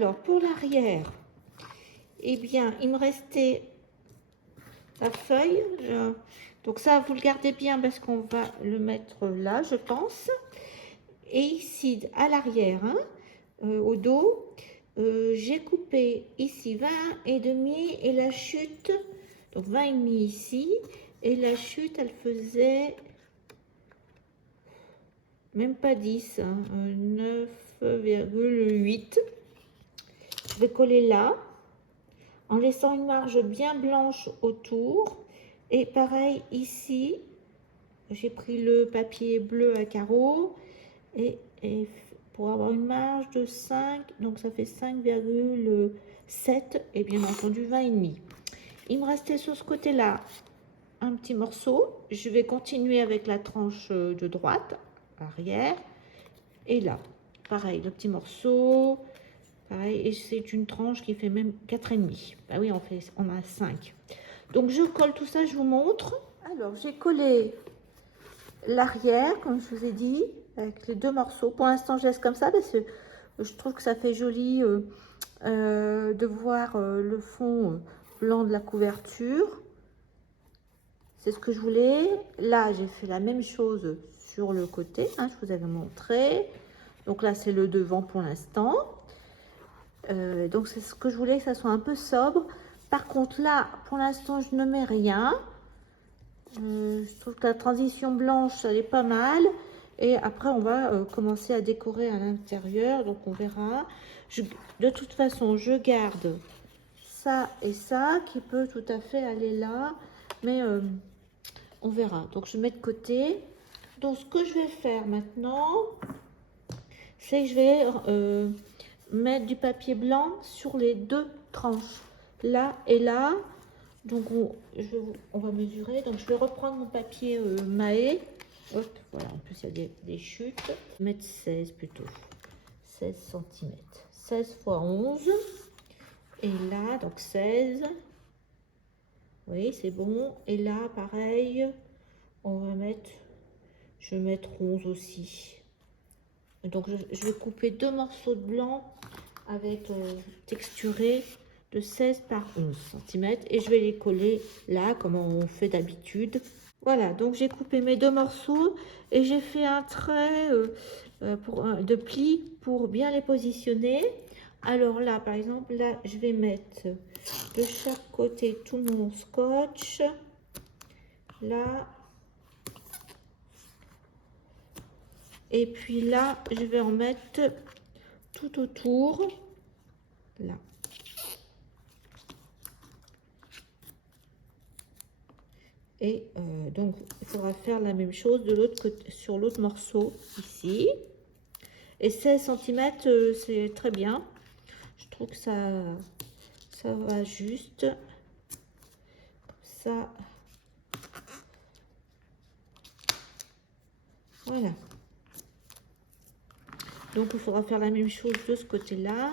Alors, pour l'arrière, eh bien, il me restait la feuille. Donc ça, vous le gardez bien parce qu'on va le mettre là, je pense. Et ici, à l'arrière, hein, au dos, j'ai coupé ici 20 et demi et la chute, donc 20 et demi ici. Et la chute, elle faisait même pas 10, hein, 9,8. Je vais coller là, en laissant une marge bien blanche autour. Et pareil ici, j'ai pris le papier bleu à carreaux et pour avoir une marge de 5, donc ça fait 5,7 et bien entendu 20 et demi. Il me restait sur ce côté-là un petit morceau. Je vais continuer avec la tranche de droite, arrière, et là, pareil, le petit morceau. Pareil, et c'est une tranche qui fait même 4,5. Bah oui, on a 5. Donc je colle tout ça, je vous montre. Alors j'ai collé l'arrière, comme je vous ai dit, avec les deux morceaux. Pour l'instant, je laisse comme ça parce que je trouve que ça fait joli de voir le fond blanc de la couverture. C'est ce que je voulais. Là, j'ai fait la même chose sur le côté, hein, je vous avais montré. Donc là, c'est le devant pour l'instant. Donc c'est ce que je voulais, que ça soit un peu sobre. Par contre là, pour l'instant, je ne mets rien. Je trouve que la transition blanche, elle est pas mal. Et après, on va commencer à décorer à l'intérieur. Donc on verra. De toute façon, je garde ça et ça qui peut tout à fait aller là. Mais on verra. Donc je mets de côté. Donc ce que je vais faire maintenant, c'est que je vais mettre du papier blanc sur les deux tranches, là et là. Donc on va mesurer. Donc je vais reprendre mon papier Mahé. Hop, voilà, en plus il y a des chutes. Mettre 16 plutôt. 16 cm. 16 fois 11. Et là, donc 16. Oui, c'est bon. Et là, pareil, on va mettre, je vais mettre 11 aussi. Donc je vais couper deux morceaux de blanc avec texturé de 16 par 11 cm et je vais les coller là comme on fait d'habitude. Voilà, donc j'ai coupé mes deux morceaux et j'ai fait un trait de pli pour bien les positionner. Alors là, par exemple, là, je vais mettre de chaque côté tout mon scotch. Là. Et puis là, je vais en mettre tout autour. Là. Et donc, il faudra faire la même chose de l'autre côté, sur l'autre morceau ici. Et 16 cm, c'est très bien. Je trouve que ça va juste. Ça. Voilà. Donc, il faudra faire la même chose de ce côté-là.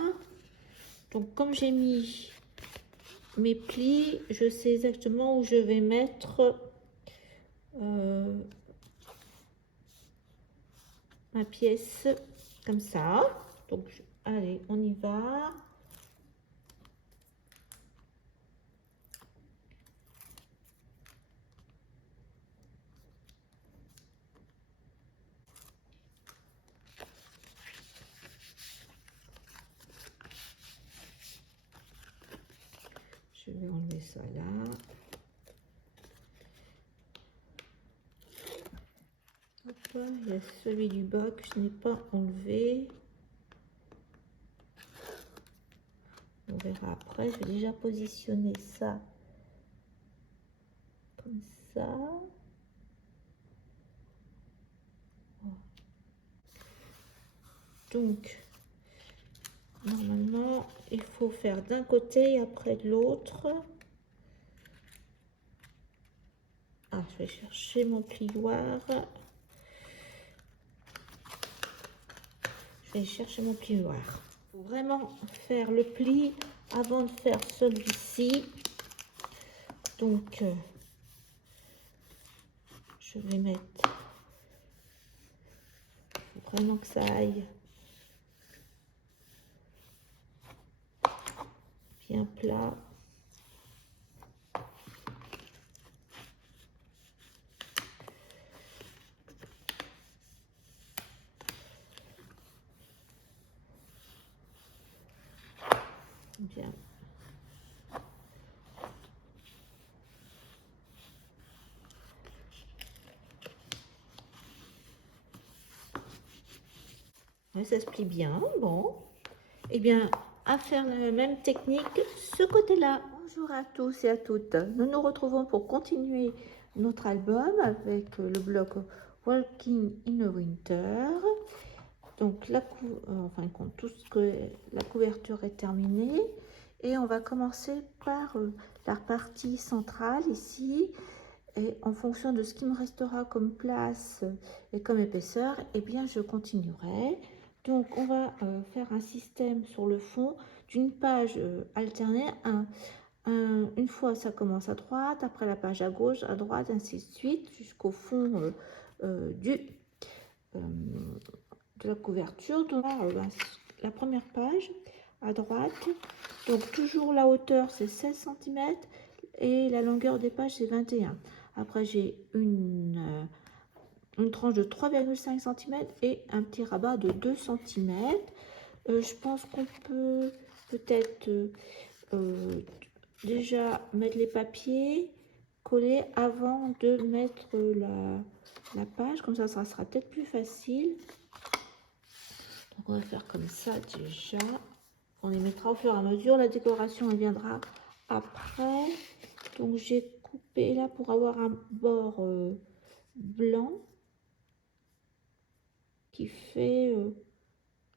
Donc, comme j'ai mis mes plis, je sais exactement où je vais mettre ma pièce comme ça. Donc allez, on y va. Je vais enlever ça là. Hop, il y a celui du bas que je n'ai pas enlevé. On verra après. Je vais déjà positionner ça comme ça. Donc, normalement, il faut faire d'un côté et après de l'autre. Ah, je vais chercher mon plioir. Je vais chercher mon plioir. Il faut vraiment faire le pli avant de faire celui-ci. Donc, je vais mettre. Il faut vraiment que ça aille bien plat. Bien. Ouais, ça se plie bien. Bon. Eh bien, à faire la même technique, ce côté-là. Bonjour à tous et à toutes. Nous nous retrouvons pour continuer notre album avec le bloc Walking in the Winter. Donc, en fin de compte, la couverture est terminée. Et on va commencer par la partie centrale ici. Et en fonction de ce qui me restera comme place et comme épaisseur, eh bien, je continuerai. Donc, on va faire un système sur le fond d'une page alternée. Une fois, ça commence à droite, après la page à gauche, à droite, ainsi de suite, jusqu'au fond de la couverture. Donc, la première page à droite. Donc, toujours la hauteur, c'est 16 cm et la longueur des pages, c'est 21. Après, j'ai une tranche de 3,5 cm et un petit rabat de 2 cm. Je pense qu'on peut peut-être déjà mettre les papiers collés avant de mettre la page. Comme ça sera peut-être plus facile. Donc, on va faire comme ça déjà. On les mettra au fur et à mesure. La décoration, elle viendra après. Donc, j'ai coupé là pour avoir un bord blanc qui fait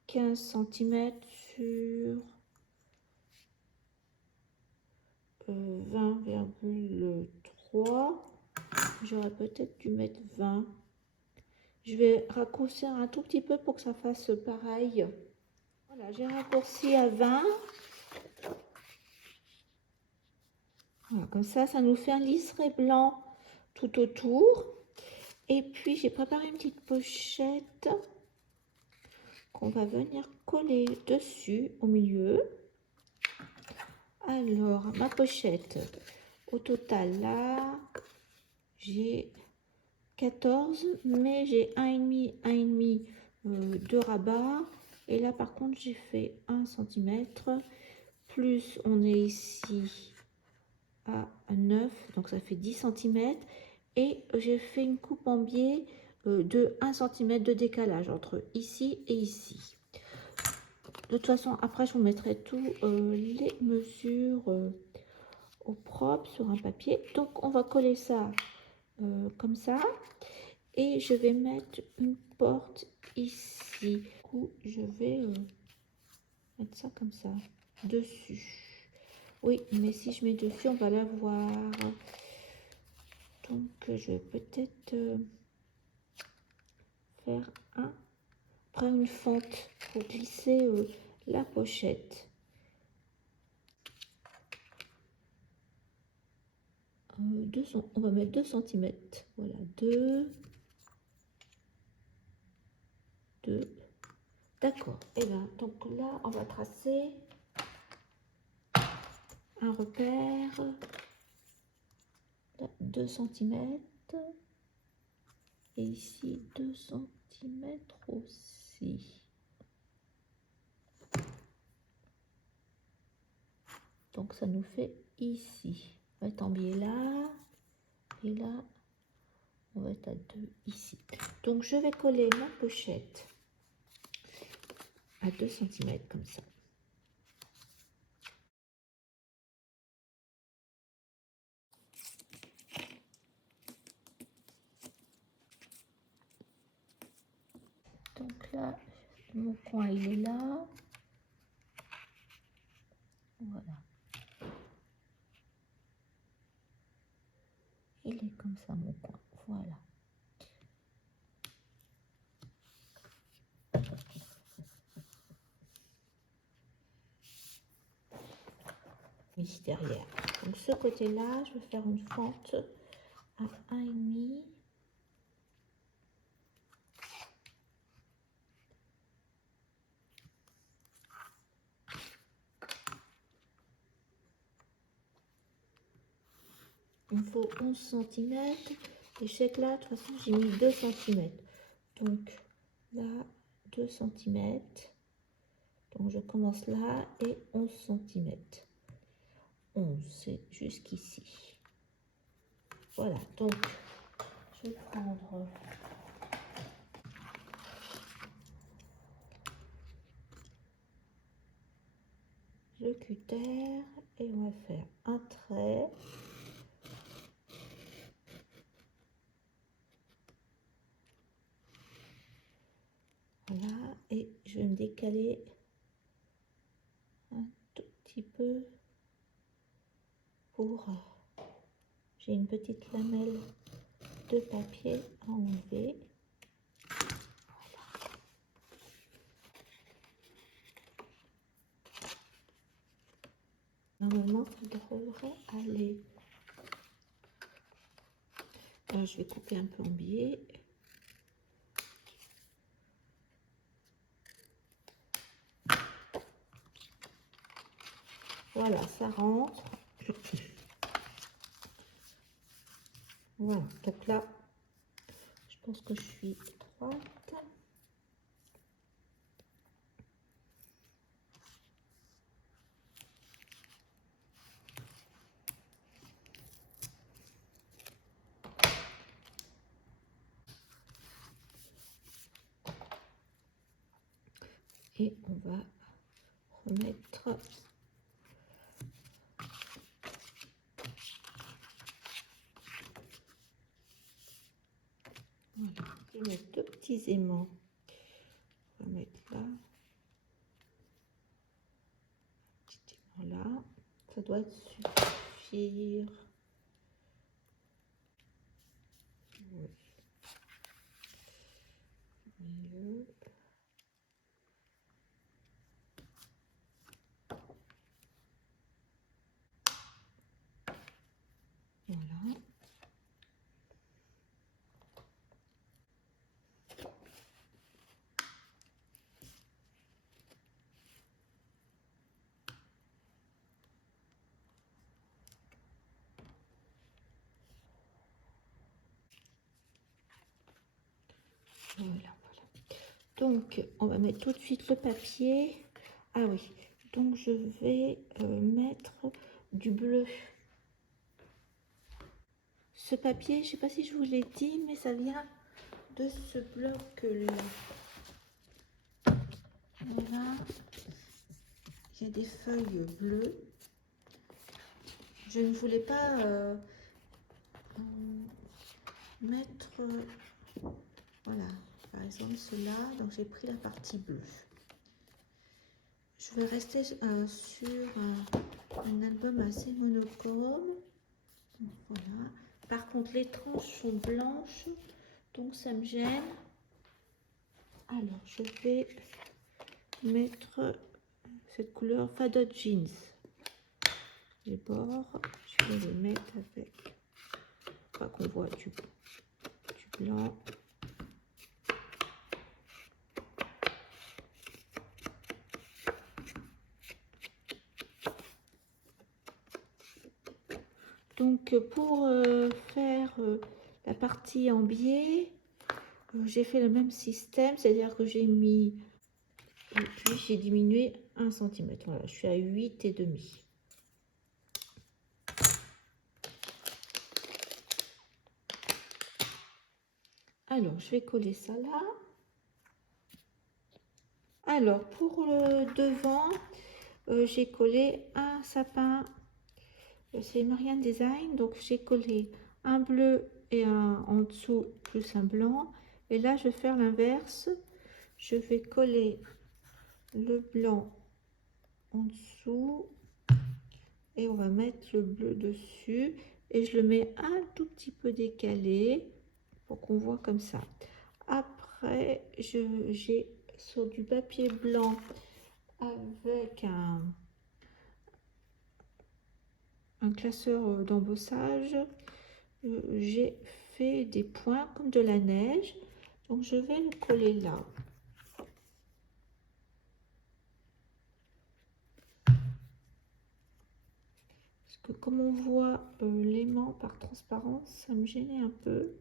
15 cm sur 20,3. J'aurais peut-être dû mettre 20. Je vais raccourcir un tout petit peu pour que ça fasse pareil. Voilà, j'ai raccourci à 20. Voilà, comme ça nous fait un liseré blanc tout autour. Et puis, j'ai préparé une petite pochette qu'on va venir coller dessus, au milieu. Alors, ma pochette, au total, là, j'ai 14, mais j'ai 1,5 de rabat. Et là, par contre, j'ai fait 1 cm. Plus, on est ici à 9, donc ça fait 10 cm. Et j'ai fait une coupe en biais de 1 cm de décalage entre ici et ici. De toute façon, après, je vous mettrai tous les mesures au propre sur un papier. Donc, on va coller ça comme ça. Et je vais mettre une porte ici. Du coup, je vais mettre ça comme ça, dessus. Oui, mais si je mets dessus, on va la voir. Donc, je vais peut-être faire après une fente pour glisser la pochette. On va mettre 2 cm. Voilà, 2. D'accord. Et bien, donc là, on va tracer un repère. Là, 2 cm. Et ici, 2 cm aussi. Donc, ça nous fait ici. On va être en biais là. Et là, on va être à 2 ici. Donc, je vais coller ma pochette à 2 cm comme ça. Donc là, mon coin, il est là. Voilà. Il est comme ça, mon coin. Voilà. Ici derrière. Donc ce côté-là, je vais faire une fente à 1,5. il me faut 11 cm. Et je sais que là, de toute façon, j'ai mis 2 cm. Donc là, 2 cm. Donc je commence là et 11 cm. 11, c'est jusqu'ici. Voilà, donc je vais prendre le cutter et on va faire un trait. Voilà, et je vais me décaler un tout petit peu pour... J'ai une petite lamelle de papier à enlever. Normalement, ça devrait aller. Alors, je vais couper un peu en biais. Voilà, ça rentre. Voilà, donc là, je pense que je suis droite. Et on va remettre voilà, je vais mettre deux petits aimants. On va mettre là, un petit aimant là, ça doit suffire. Oui. Mieux. Voilà. Voilà, voilà. Donc, on va mettre tout de suite le papier. Ah oui, donc je vais mettre du bleu. Ce papier, je ne sais pas si je vous l'ai dit, mais ça vient de ce bloc-là. Voilà. Il y a des feuilles bleues. Je ne voulais pas mettre... voilà, par exemple cela, donc j'ai pris la partie bleue. Je vais rester sur un album assez monochrome. Voilà. Par contre, les tranches sont blanches, donc ça me gêne. Alors, je vais mettre cette couleur Faded Jeans. Les bords, je vais les mettre avec, pas qu'on voit du blanc. Donc pour faire la partie en biais, j'ai fait le même système, c'est-à-dire que j'ai mis, et puis j'ai diminué 1 cm. Voilà, je suis à 8,5. Alors, je vais coller ça là. Alors, pour le devant, j'ai collé un sapin. C'est Marianne Design, donc j'ai collé un bleu et un en dessous plus un blanc. Et là, je vais faire l'inverse. Je vais coller le blanc en dessous et on va mettre le bleu dessus. Et je le mets un tout petit peu décalé pour qu'on voit comme ça. Après, j'ai sur du papier blanc avec un classeur d'embossage, j'ai fait des points comme de la neige, donc je vais le coller là. Parce que comme on voit l'aimant par transparence, ça me gênait un peu.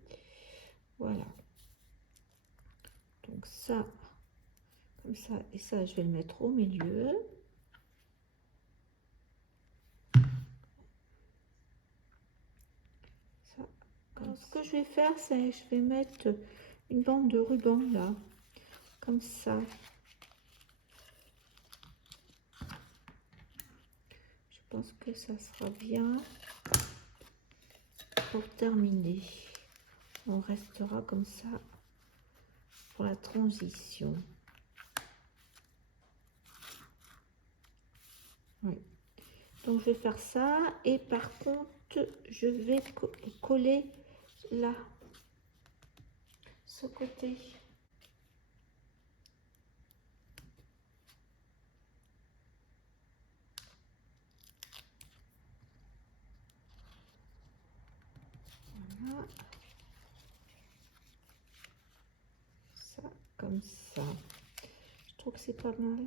Voilà. Donc ça, comme ça, et ça, je vais le mettre au milieu. Ça, alors, ce que je vais faire, c'est je vais mettre une bande de ruban là, comme ça. Je pense que ça sera bien pour terminer. On restera comme ça pour la transition. Oui. Donc je vais faire ça, et par contre je vais coller là, ce côté. Voilà. Ça, comme ça. Je trouve que c'est pas mal.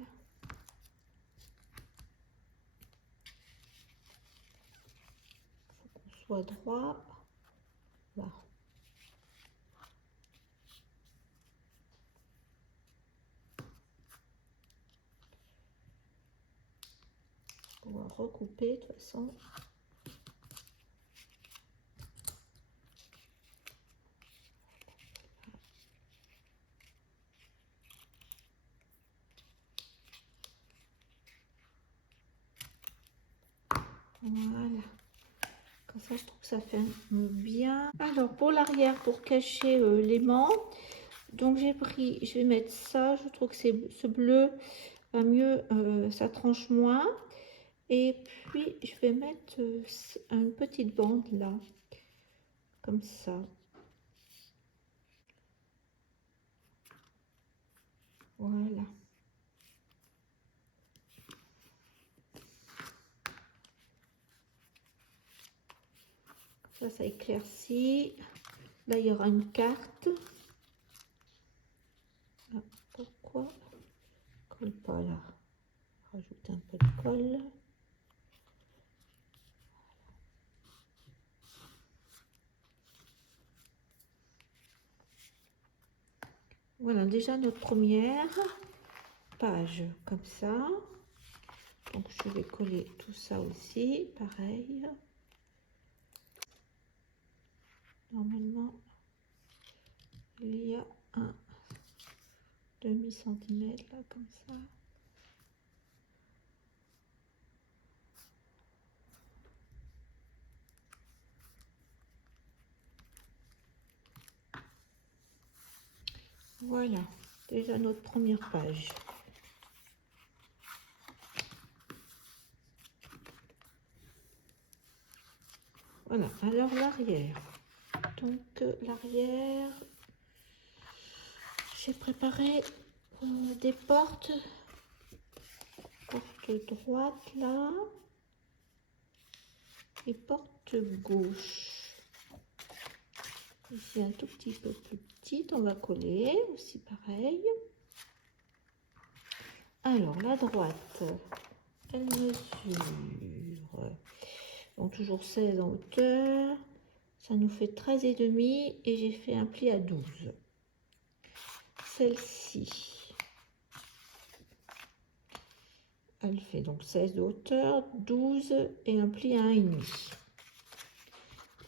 Faut qu'on soit droit. Là. On va recouper de toute façon. Voilà. Comme ça, je trouve que ça fait bien. Alors, pour l'arrière, pour cacher l'aimant, donc j'ai pris, je vais mettre ça. Je trouve que ce bleu va mieux, ça tranche moins. Et puis, je vais mettre une petite bande là, comme ça. Voilà. Ça éclaircit. Là, il y aura une carte. Ah, pourquoi colle pas là? Rajouter un peu de colle. Voilà, déjà notre première page comme ça. Donc je vais coller tout ça aussi, pareil. Normalement, il y a un demi-centimètre là, comme ça. Voilà, déjà notre première page. Voilà, alors l'arrière. Donc l'arrière, j'ai préparé des porte droite là et porte gauche. Ici un tout petit peu plus petite, on va coller aussi pareil. Alors la droite, elle mesure, donc toujours 16 en hauteur, ça nous fait 13,5 et j'ai fait un pli à 12. Celle-ci, elle fait donc 16 de hauteur, 12 et un pli à 1,5.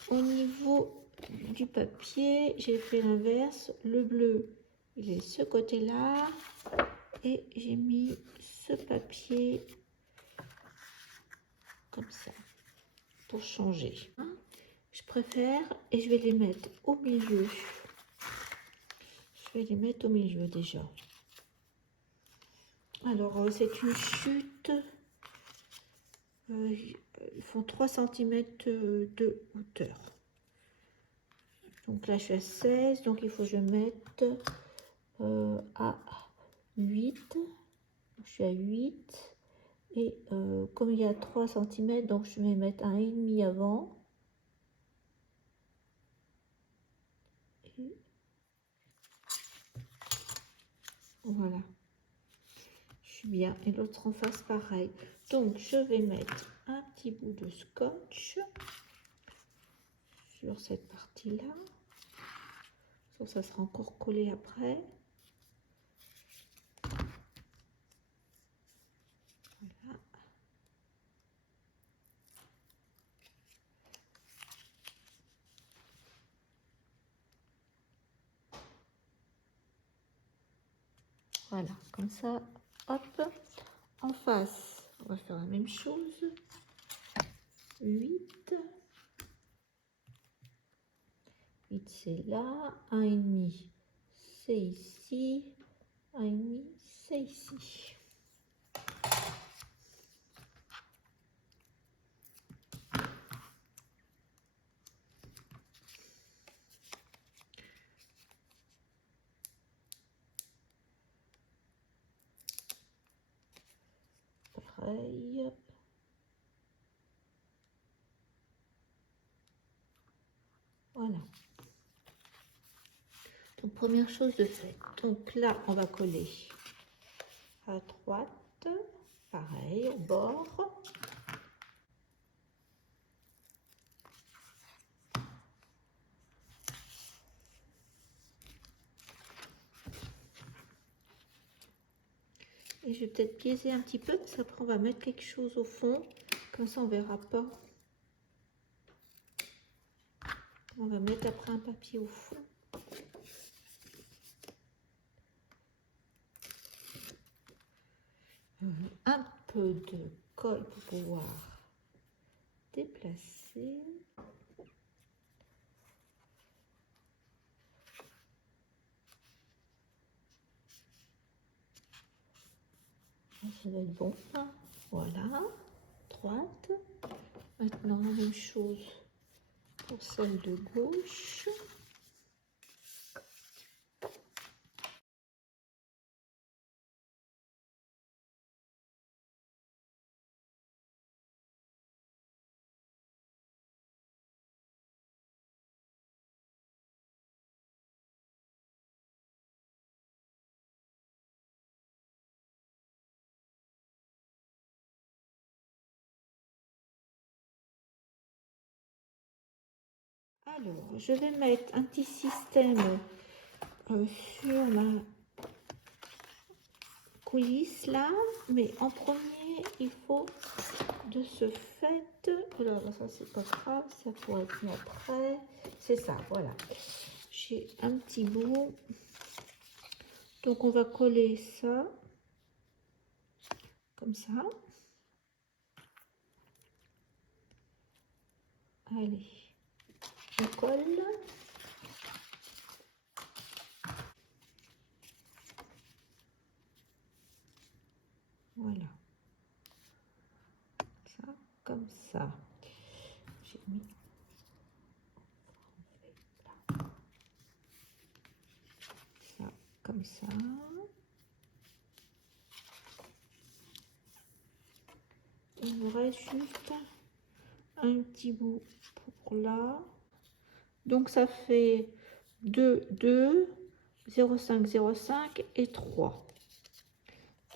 Au niveau du papier, j'ai fait l'inverse. Le bleu, il est ce côté-là et j'ai mis ce papier comme ça pour changer. Je préfère, et je vais les mettre au milieu. Je vais les mettre au milieu déjà. Alors, c'est une chute. Ils font 3 cm de hauteur. Donc là, je suis à 16, donc il faut que je mette à 8. Je suis à 8. Et comme il y a 3 cm, donc je vais mettre 1,5 avant. Et voilà. Je suis bien. Et l'autre en face, pareil. Donc, je vais mettre un petit bout de scotch sur cette partie-là. Ça sera encore collé après. Voilà. Voilà, comme ça, hop, en face, on va faire la même chose. 8, c'est là, 1,5, c'est ici, 1,5, c'est ici. Pareil. Voilà. Donc, première chose de fait. Donc là, on va coller à droite, pareil, au bord. Et je vais peut-être biaiser un petit peu, parce qu'après on va mettre quelque chose au fond. Comme ça, on verra pas. On va mettre après un papier au fond. Un peu de colle pour pouvoir déplacer. Ça va être bon. Voilà, droite. Maintenant, la même chose pour celle de gauche. Alors, je vais mettre un petit système sur ma coulisse là, mais en premier, il faut de ce fait, alors ça c'est pas grave, ça pourrait être mis après, c'est ça, voilà. J'ai un petit bout, donc on va coller ça, comme ça. Allez, on colle. Voilà. Ça, comme ça. J'ai mis. Ça, comme ça. Il me reste juste un petit bout pour là. Donc ça fait 2, 2, 0,5, 0,5 et 3.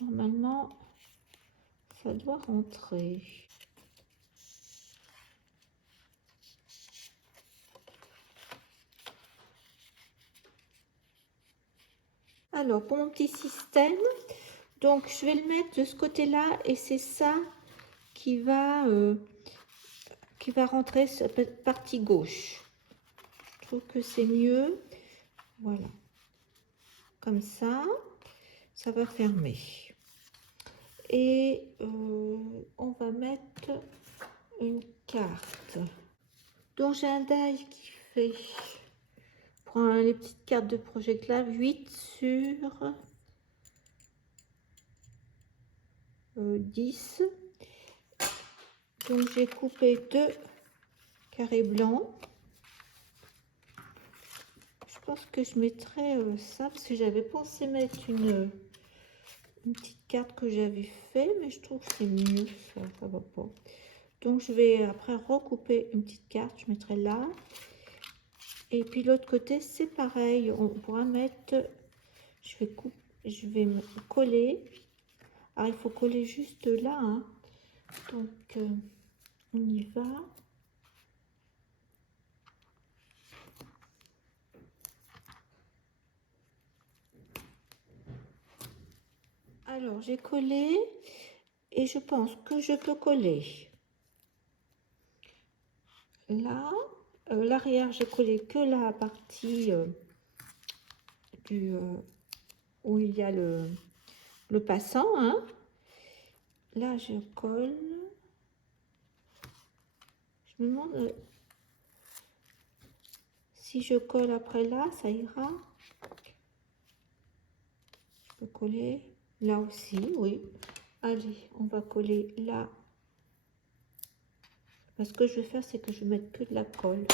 Normalement, ça doit rentrer. Alors, pour mon petit système, donc je vais le mettre de ce côté-là et c'est ça qui va rentrer sur la partie gauche. Je trouve que c'est mieux. Voilà. Comme ça, ça va fermer. Et on va mettre une carte. Donc j'ai un die qui fait, pour les petites cartes de Project Lab, 8 sur 10. Donc j'ai coupé 2 carrés blancs. Je pense que je mettrai ça parce que j'avais pensé mettre une petite carte que j'avais fait, mais je trouve que c'est mieux, ça va pas. Donc je vais après recouper une petite carte, je mettrai là. Et puis l'autre côté c'est pareil, on pourra mettre, je vais me coller. Alors il faut coller juste là, hein. Donc On y va. Alors, j'ai collé et je pense que je peux coller là. L'arrière, j'ai collé que la partie où il y a le passant. Hein. Là, je colle. Je me demande si je colle après là, ça ira. Je peux coller là aussi, oui. Allez, on va coller là. Parce que je vais faire, c'est que je vais mettre que de la colle.